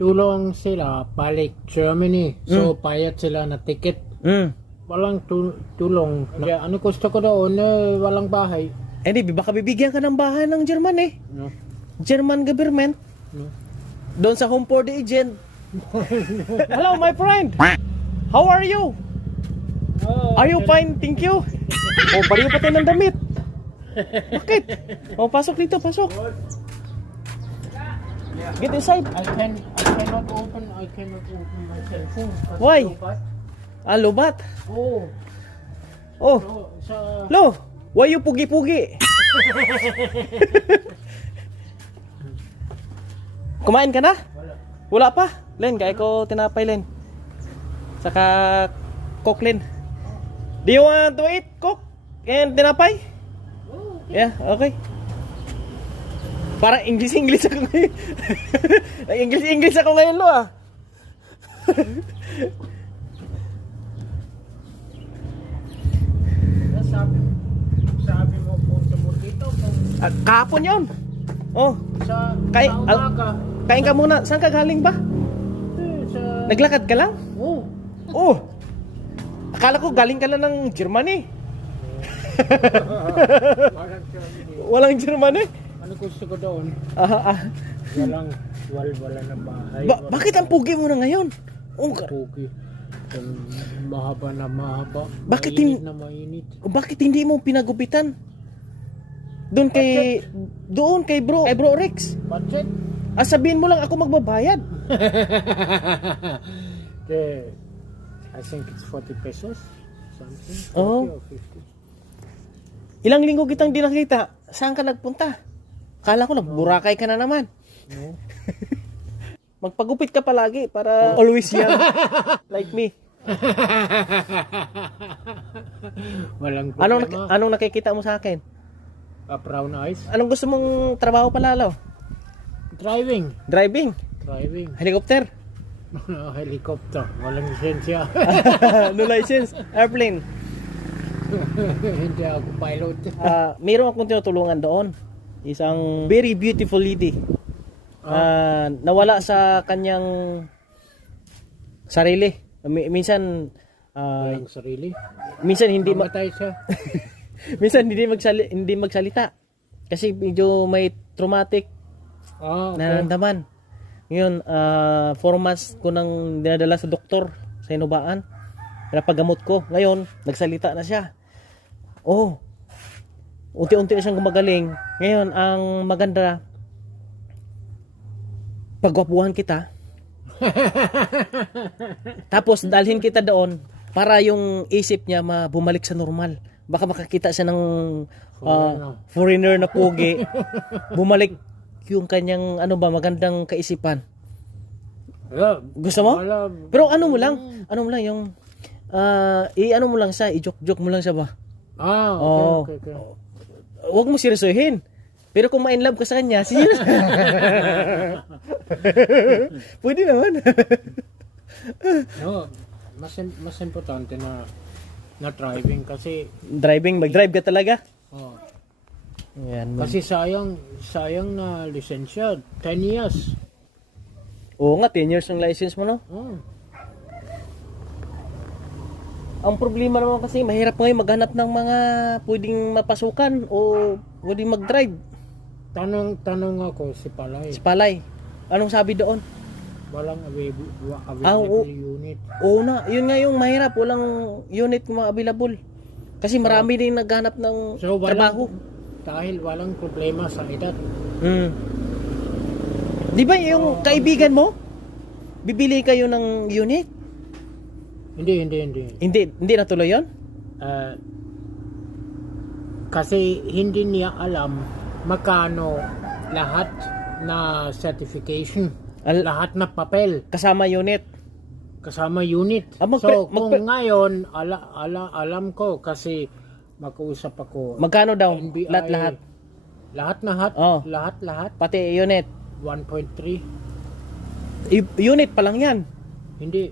tulong sila balik Germany. So, bayad sila na ticket. Walang tulong. Kaya ano gusto ko doon, walang bahay. Eh di, baka bibigyan ka ng bahay ng German eh. No? German government. No? Doon sa home for the agent. Hello, my friend. How are you? Oh, Are you fine? Thank you. Oh, bariyo pa tayo ng damit. Bakit? Oh, pasok dito, pasok. Get inside. I cannot open my cell phone. Why? Ah, lubat. Oh, Oh, so, sa lo. Why you pugi-pugi? Kumain ka na? wala. Wala pa. Len, kaya ko tinapay, Len. Saka Coke, Len. Do you want to eat Coke and tinapay? Yeah, okay. Para English ako ngayon. English ako ngayon, lo ah. Sabi mo punta mo dito kung Kahapon yun. Oh, sa Kay- umaga. kain ka muna. Saan ka galing ba? Sa Naglakad ka lang? oh, Oh. Akala ko galing ka lang ng Germany. walang Germany. Walang Germany? Ano gusto ko doon? Ah. Wala na bahay. Bakit ang pugi mo na ngayon? Oh, Pugi. Mahaba na mahaba. Bakit mainit na mainit. bakit hindi mo pinagupitan? Doon kay bro Rex. Budget? Sabihin mo lang ako magbabayad. Okay. I think it's 40 pesos. Something. 40 Oh. or 50. Ilang linggo kitang di nakita. Saan ka nagpunta? Kala ko na Boracay ka na naman. No? Magpagupit ka palagi para always young like me. Walang problema. Anong nakikita mo sa akin? Brown eyes. Anong gusto mong trabaho palalo? Driving. Driving? Helicopter? Helicopter. Walang lisensya. No license? Airplane? Hindi ako pilot. Mayroon akong tinutulungan doon. Isang very beautiful lady. Nawala sa kanyang sarili. Minsan Walang sarili. minsan hindi Mamatay siya. minsan hindi magsalita kasi medyo may traumatic Okay. nararamdaman. Ngayon 4 months ko nang dinadala sa doktor sa inubaan. Pinapagamot ko. Ngayon nagsalita na siya. Oh. Unti-unti na siyang gumagaling. Ngayon ang maganda, pagwapuhan kita. Tapos dalhin kita doon para yung isip niya bumalik sa normal. Baka makakita siya ng foreigner na pogi. Bumalik yung kanyang magandang kaisipan. Yeah, Gusto mo? wala. Pero ano mo lang yung i-ano mo lang siya, i-joke mo lang siya ba? Okay. Huwag mo seryosohin. Pero kung ma-inlove ka sa kanya, serious. Pwede naman. No, mas importante na driving kasi Mag-drive ka talaga? oh, Yan, man. kasi sayang na lisensya 10 years. Oo nga, 10 years ng license mo, no? Oh. Ang problema naman kasi, mahirap ngayon maghanap ng mga pwedeng mapasukan o pwedeng mag-drive. Tanong ako si Palay. Si Palay, anong sabi doon? Walang available oo. unit. Oo na, yun nga yung mahirap, walang unit mga available. Kasi marami din naghanap ng So, trabaho. Dahil walang problema sa edad. Di ba yung kaibigan mo, bibili kayo ng unit? Hindi. Hindi natuloy yun? Kasi hindi niya alam magkano lahat na certification, lahat na papel Kasama unit. kasama unit. So kung ngayon alam ko kasi mag-uusap ako. Magkano daw? NBI, Lahat-lahat. Lahat. Oh. Lahat. Pati unit. 1.3. Unit pa lang yan. Hindi.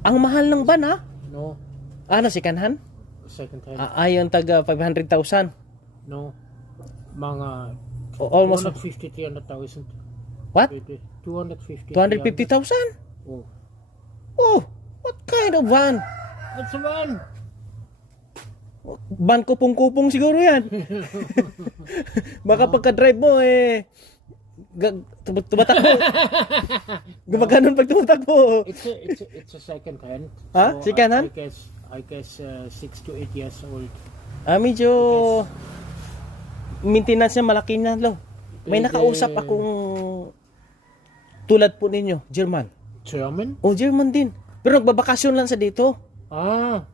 Ang mahal ng van ha? No. Ano, second hand? Second hand. Ayon taga 500,000. No. Mga Almost 150,000, 300,000. What? 250. 250,000? Oh. Oh, what kind of van? That's a van. Van kupong-kupong siguro yan. Baka pagka-drive mo tumatakbo. Gumaganon pag tumatakbo. It's a second hand. Ha? Second hand? I guess 6 to 8 years old. Medyo maintenance niya malaki na lo. May Pwede- nakausap akong tulad po ninyo, German. German? Oh, German din. Pero nagbabakasyon lang sa dito. Ah,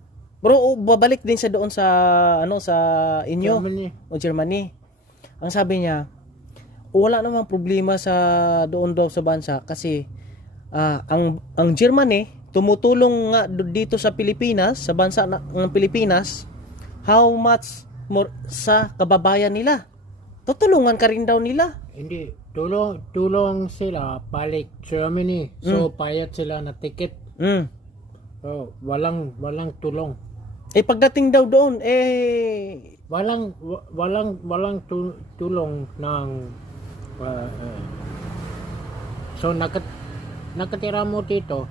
Bro, babalik din sa doon sa sa inyo. Germany. O Germany. Ang sabi niya, wala namang problema sa doon daw sa bansa kasi ang Germany tumutulong nga dito sa Pilipinas, sa bansa ng Pilipinas, how much more sa kababayan nila. Tutulungan ka rin daw nila. Hindi. Tulong sila balik Germany. So, bayad sila na ticket. Mm. So, walang tulong. Pagdating daw doon, Walang tulong ng so nakatira mo dito,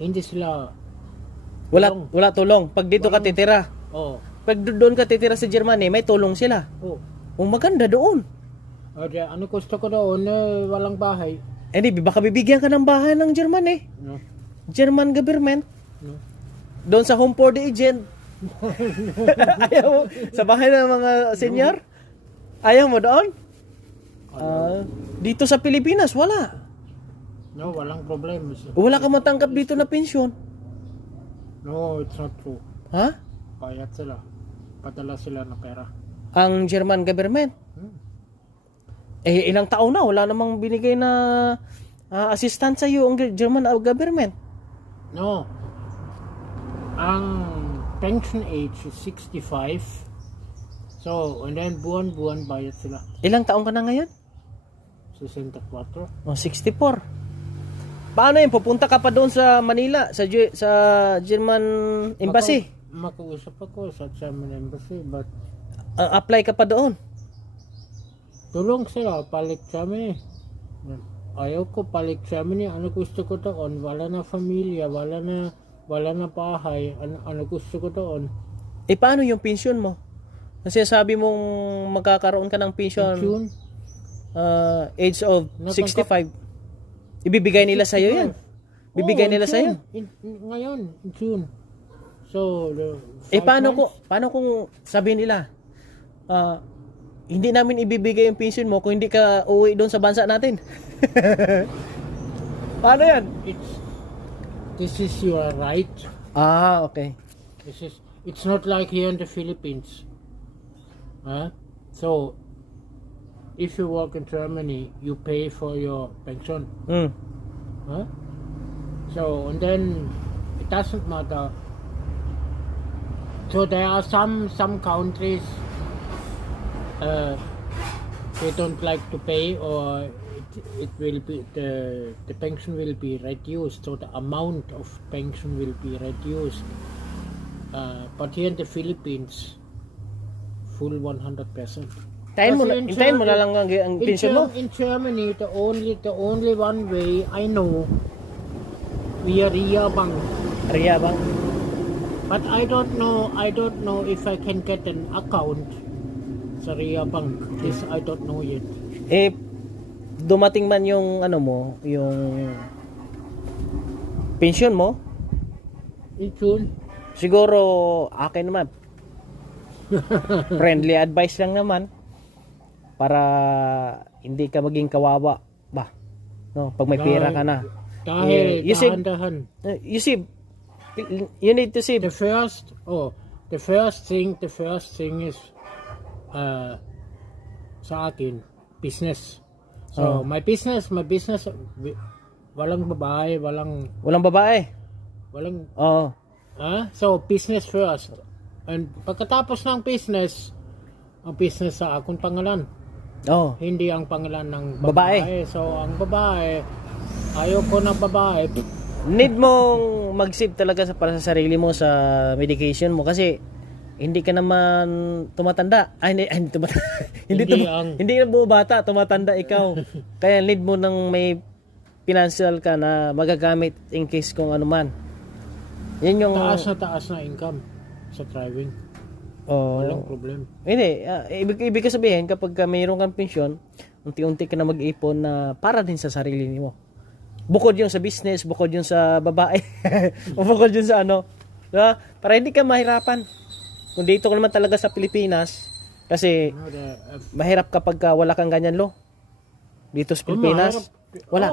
hindi sila wala tulong. Pag dito ka titira. oh Pag doon ka titira sa Germany, may tulong sila. Maganda doon. ano gusto ko doon, walang bahay. Di baka bibigyan ka ng bahay ng Germany. No. German government. No. Doon sa home for the agent. Ayaw mo? Sa bahay ng mga senior? Ayaw mo doon? Dito sa Pilipinas, wala. No, walang problem. Wala ka matanggap dito na pensyon. No, it's not true. Ha? Bayad sila. Padala sila ng pera. Ang German government? Ilang taon na, wala namang binigay na assistance sa iyo ang German government. No. Ang pension age is 65. So, and then buwan-buwan bayad sila. Ilang taon ka na ngayon? 64. 64. Paano yun? Pupunta ka pa doon sa Manila, sa German Embassy? Makausap ako sa German Embassy, but Apply ka pa doon? tulong sila, balik Germany. Ayaw ko balik Germany. Ano gusto ko doon? Wala na familia, wala na bahay. Ano gusto ko doon? Paano yung pension mo? Kasi sabi mong magkakaroon ka ng pension June? age of 65. Ibibigay nila sa iyo yan. Bibigay nila sa iyo. Ngayon, in June. So, 5 Paano months? kung sabi nila hindi namin ibibigay yung pension mo kung hindi ka uwi doon sa bansa natin? Paano yan? This is your right. Okay. It's not like here in the Philippines. So, if you work in Germany, you pay for your pension. So, and then it doesn't matter. So there are some countries they don't like to pay, or it will be the pension will be reduced, so the amount of pension will be reduced. But here in the Philippines, full 100%. Hintayin mo na lang ang pension mo. In Germany, the only one way I know, via RIA Bank. RIA Bank? But I don't know if I can get an account sa RIA Bank. This I don't know yet. Dumating man yung yung pension mo, In June? siguro akin naman. Friendly advice lang naman para hindi ka maging kawawa ba. No, pag may pera ka na. Dahil you see, dahan-dahan. you see, you need to see The first thing is sa akin, business. So, my business, walang babae, walang babae. So, business first. And pagkatapos ng business, ang business sa akong pangalan. Hindi ang pangalan ng babae. So, ang babae, ayaw ko ng babae. Need mong mag-save talaga para sa sarili mo sa medication mo kasi hindi ka naman tumatanda. Hindi tumatanda. Hindi Hindi na bumabata, tumatanda ikaw. Kaya need mo ng may financial ka na magagamit in case kung ano man. Yan yung taas na income sa driving. Walang problem. Hindi, ibig sabihin kapag mayroon kang pensyon, unti-unti ka na mag-ipon na para din sa sarili mo. Bukod yung sa business, bukod yung sa babae, o bukod yung sa ano. Diba? Para hindi ka mahirapan. Kung dito ka naman talaga sa Pilipinas, kasi mahirap kapag wala kang ganyan lo. Dito sa Pilipinas, wala.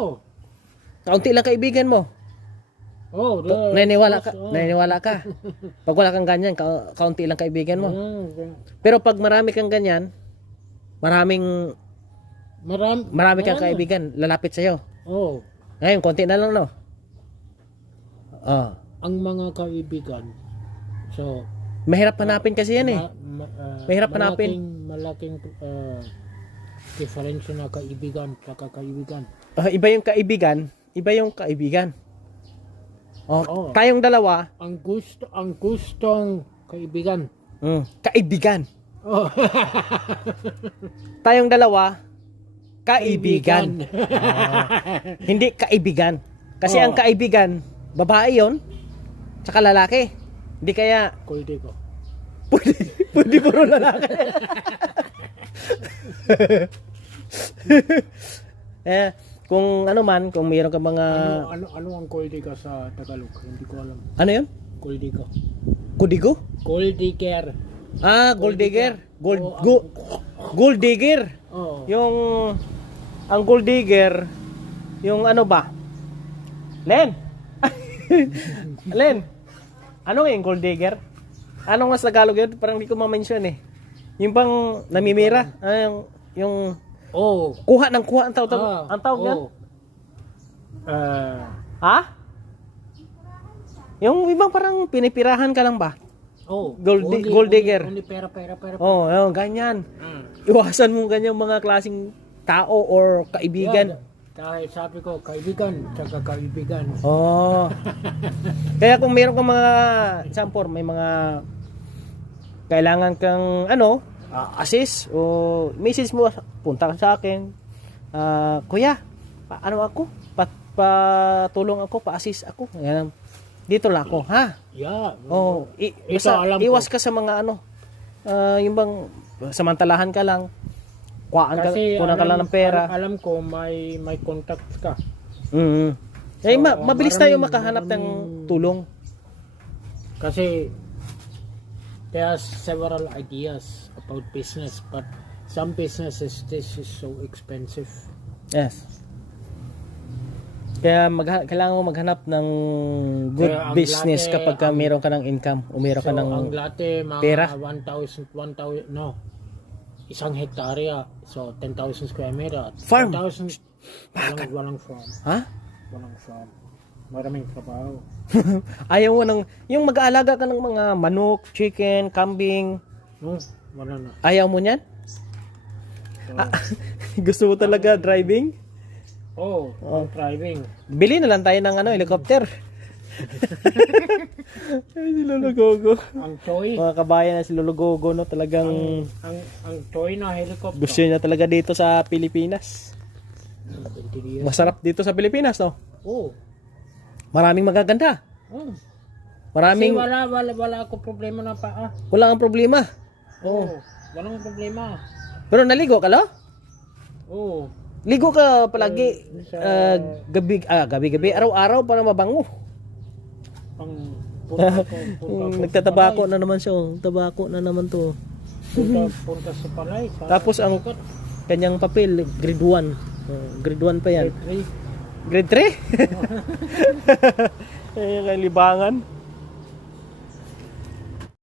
Kaunti lang kaibigan mo. Naniniwala ka. Pag wala kang ganyan, kaunti lang kaibigan mo. Pero pag marami kang ganyan, marami kang kaibigan, lalapit sa'yo. Ngayon, konti na lang, no? Ang mga kaibigan, so, mahirap hanapin kasi yan eh. Mahirap hanapin. Malaking diferensya na kaibigan, kaibigan. Iba yung kaibigan. Tayong dalawa. Ang gustong kaibigan. Kaibigan. Tayong dalawa, kaibigan. Hindi kaibigan. Kasi ang kaibigan, babae yon, tsaka lalaki. Hindi kaya... Kuldi ko. Pwede puro lalaki. Kung ano man, kung mayroon ka mga... Ano ang kuldi ka sa Tagalog? Hindi ko alam. Ano yun? Kuldi ko. Kudigo? Gold digger. Gold digger. Gold digger. Yung... Ang gold digger, yung ano ba? Len! Len! Ano yung gold digger? Ano nga sa Tagalog yun? Parang di ko ma-mention eh. Yung bang namimira? Yung kuha ng kuha ang tawag yan? Yung ibang parang pinipirahan ka lang ba? Gold digger. Only pera. Ganyan. Iwasan mo ganyang mga klaseng tao or kaibigan. Dahil sabi ko, kaibigan, tsaka kaibigan. Kaya kung meron kang mga, example, may mga kailangan kang assist o message mo, punta ka sa akin. Kuya, patulong ako, pa-assist ako. Ayan. Dito lang ako, ha? Yeah. Iwas ka sa mga yung bang samantalahan ka lang. Kunan ka lang ng pera. Alam ko may contact ka. Mabilis tayo makahanap ng tulong. Kasi there are several ideas about business, but some businesses this is so expensive. Yes. Kaya kailangan mo maghanap ng good business kapag meron ka ng income o meron ka ng ang latte, mga pera. 1,000, isang hektarya, so 10,000 square meter. Farm? 10,000, walang farm. Ha? Walang farm. Maraming trabaho. Ayaw mo yung mag-aalaga ka ng mga manok, chicken, kambing. No, wala na. Ayaw mo niyan? Gusto mo talaga driving? Driving. Bili na lang tayo ng helicopter. Ay, si Lolo Gogo. Ang toy. Mga kabayan na si Lolo Gogo, no? Talagang ang toy na helicopter. gusto niya talaga dito sa Pilipinas. Masarap dito sa Pilipinas, no? Maraming magaganda. Maraming... Kasi wala ako problema na paa. Wala kang problema. Walang problema. Pero naligo ka, lo? Ligo ka palagi. Gabi-gabi, araw-araw para mabango. Nagtatabako na naman siya. Tabako na naman to. Punta sa palay. Tapos ang kanyang papel, grade 1. Grade 1 pa yan. Grade 3? Ay, kalibangan.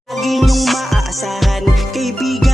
Lagi niyong maaasahan, kaibigan.